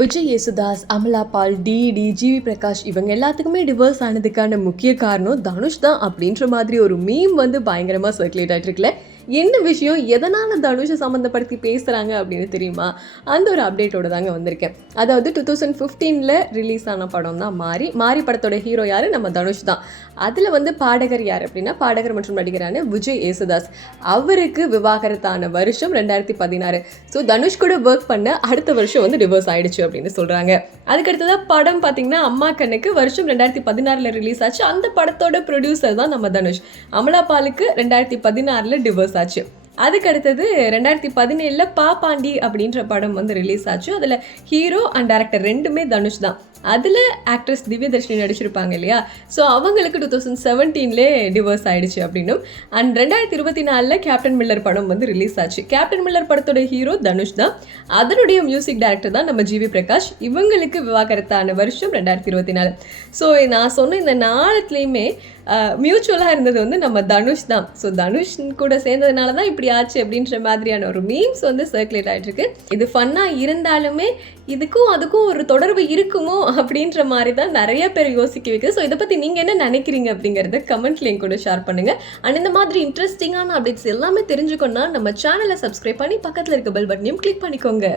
விஜய் யேசுதாஸ், அமலா பால், DD, GV Prakash இவங்க எல்லாத்துக்குமே divorce ஆனதுக்கான முக்கிய காரணம் தனுஷ் தான் அப்படின்ற மாதிரி ஒரு மீம் வந்து பயங்கரமாக சர்க்குலேட் ஆகிட்டு இருக்குல்ல. என்ன விஷயம், எதனால் தனுஷை சம்மந்தப்படுத்தி பேசுகிறாங்க அப்படின்னு தெரியுமா? அந்த ஒரு அப்டேட்டோட தாங்க வந்திருக்கேன். அதாவது 2015 ரிலீஸ் ஆன படம் தான் மாரி படத்தோட ஹீரோ யார்? நம்ம தனுஷ் தான். அதில் வந்து பாடகர் யார் அப்படின்னா, பாடகர் மற்றும் நடிகரான விஜய் யேசுதாஸ். அவருக்கு விவாகரத்தான வருஷம் 2016. ஸோ தனுஷ் கூட ஒர்க் பண்ண அடுத்த வருஷம் வந்து டிவோர்ஸ் ஆயிடுச்சு அப்படின்னு சொல்கிறாங்க. அதுக்கடுத்ததாக படம் பார்த்தீங்கன்னா அம்மா கண்ணுக்கு வருஷம் 2016 ரிலீஸ் ஆச்சு. அந்த படத்தோட ப்ரொடியூசர் தான் நம்ம தனுஷ். அமலா பாலுக்கு 2016 டிவோர்ஸ் ஆச்சு. அதுக்கு அடுத்தது 2017 பாப்பாண்டி அப்படின்ற படம் வந்து ரிலீஸ் ஆச்சு. அதில் ஹீரோ அண்ட் டைரக்டர் ரெண்டுமே தனுஷ் தான். அதில் ஆக்ட்ரஸ் திவ்யதர்ஷினி நடிச்சிருப்பாங்க இல்லையா. ஸோ அவங்களுக்கு 2017 டிவோர்ஸ் ஆயிடுச்சு அப்படின்னும். அண்ட் 2024 கேப்டன் மில்லர் படம் வந்து ரிலீஸ் ஆச்சு. கேப்டன் மில்லர் படத்தோட ஹீரோ தனுஷ் தான். அதனுடைய மியூசிக் டைரக்டர் தான் நம்ம ஜிவி பிரகாஷ். இவங்களுக்கு விவாகரத்தான வருஷம் 2024. ஸோ நான் சொன்ன இந்த நாளத்துலேயுமே மியூச்சுவலாக இருந்தது வந்து நம்ம தனுஷ் தான். ஸோ தனுஷ் கூட சேர்ந்ததுனால தான் இப்படி ஆச்சு அப்படின்ற மாதிரியான ஒரு மீம்ஸ் வந்து சர்க்குலேட் ஆகிட்டு இருக்கு. இது ஃபன்னாக இருந்தாலுமே இதுக்கும் அதுக்கும் ஒரு தொடர்பு இருக்குமோ அப்படின்ற மாதிரி தான் நிறைய பேர் யோசிக்க வைக்குது. ஸோ இதை பற்றி நீங்கள் என்ன நினைக்கிறீங்க அப்படிங்கிறத கமெண்ட்ல கூட ஷேர் பண்ணுங்கள். அண்ட் இந்த மாதிரி இன்ட்ரெஸ்டிங்கான அப்டேட்ஸ் எல்லாமே தெரிஞ்சுக்கணும்னா நம்ம சேனலை சப்ஸ்கிரைப் பண்ணி பக்கத்தில் இருக்க பெல் பட்டனையும் கிளிக் பண்ணிக்கோங்க.